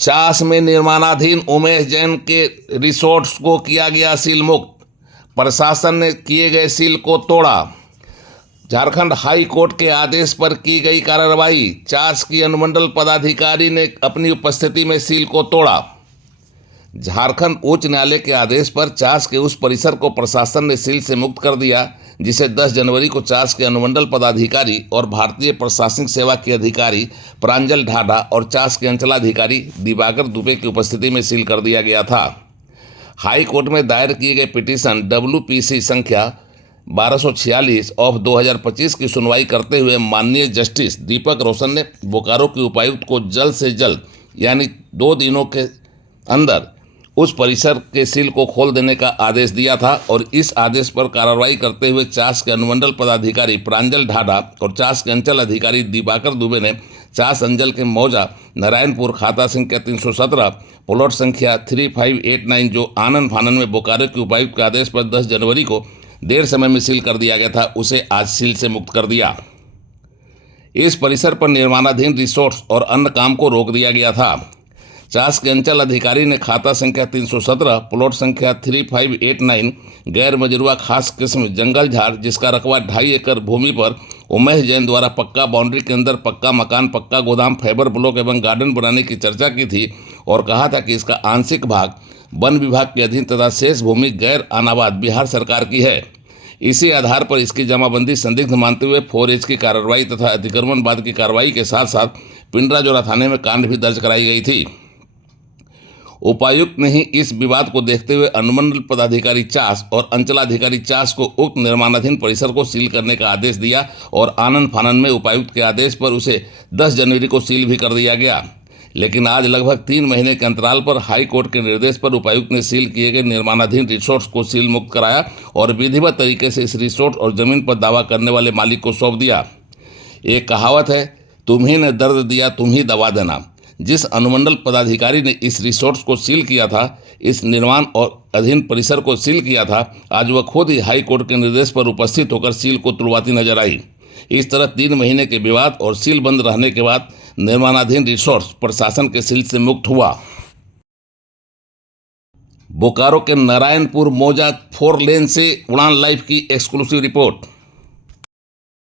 चास में निर्माणाधीन उमेश जैन के रिसोर्ट्स को किया गया सील मुक्त। प्रशासन ने किए गए सील को तोड़ा। झारखंड हाई कोर्ट के आदेश पर की गई कार्रवाई। चास की अनुमंडल पदाधिकारी ने अपनी उपस्थिति में सील को तोड़ा। झारखंड उच्च न्यायालय के आदेश पर चास के उस परिसर को प्रशासन ने सील से मुक्त कर दिया जिसे 10 जनवरी को चास के अनुमंडल पदाधिकारी और भारतीय प्रशासनिक सेवा के अधिकारी प्रांजल ढाढा और चास के अंचलाधिकारी दिवाकर दुबे की उपस्थिति में सील कर दिया गया था। हाई कोर्ट में दायर किए गए पिटीशन WPC संख्या 1246 ऑफ 2025 की सुनवाई करते हुए माननीय जस्टिस दीपक रोशन ने बोकारो के उपायुक्त को जल्द से जल्द यानी 2 दिनों के अंदर उस परिसर के सील को खोल देने का आदेश दिया था और इस आदेश पर कार्रवाई करते हुए चास के अनुमंडल पदाधिकारी प्रांजल ढाढा और चास के अंचल अधिकारी दिवाकर दुबे ने चास अंचल के मौजा नारायणपुर खाता संख्या 317 प्लॉट संख्या 3589 जो आनंद फानन में बोकारो के उपायुक्त के आदेश पर 10 जनवरी को देर समय में सील कर दिया गया था उसे आज सील से मुक्त कर दिया। इस परिसर पर निर्माणाधीन रिसोर्ट्स और अन्य काम को रोक दिया गया था। चास के अंचल अधिकारी ने खाता संख्या 317 प्लॉट संख्या 3589 गैर मजरूआ खास किस्म जंगल झाड़ जिसका रकबा 2.5 एकड़ भूमि पर उमेश जैन द्वारा पक्का बाउंड्री के अंदर पक्का मकान, पक्का गोदाम, फाइबर ब्लॉक एवं गार्डन बनाने की चर्चा की थी और कहा था कि इसका आंशिक भाग वन विभाग के अधीन तथा शेष भूमि गैर अनाबाद बिहार सरकार की है। इसी आधार पर इसकी जमाबंदी संदिग्ध मानते हुए 4H की कार्रवाई तथा अतिक्रमणवाद की कार्रवाई के साथ साथ पिंडराजोरा थाने में कांड भी दर्ज कराई गई थी। उपायुक्त ने ही इस विवाद को देखते हुए अनुमंडल पदाधिकारी चास और अंचलाधिकारी चास को उक्त निर्माणाधीन परिसर को सील करने का आदेश दिया और आनंद फानन में उपायुक्त के आदेश पर उसे 10 जनवरी को सील भी कर दिया गया। लेकिन आज लगभग 3 महीने के अंतराल पर हाई कोर्ट के निर्देश पर उपायुक्त ने सील किए गए निर्माणाधीन रिसोर्ट्स को सील मुक्त कराया और विधिवत तरीके से इस रिसोर्ट और जमीन पर दावा करने वाले मालिक को सौंप दिया। एक कहावत है, तुम्ही ने दर्द दिया तुम ही दवा देना। जिस अनुमंडल पदाधिकारी ने इस रिसोर्ट्स को सील किया था, इस निर्माण और अधीन परिसर को सील किया था, आज वह खुद ही हाई कोर्ट के निर्देश पर उपस्थित होकर सील को तुड़वाती नजर आई। इस तरह 3 महीने के विवाद और सील बंद रहने के बाद निर्माणाधीन रिसोर्ट्स प्रशासन के सील से मुक्त हुआ। बोकारो के नारायणपुर मौजा 4 लेन से उड़ान लाइव की एक्सक्लूसिव रिपोर्ट।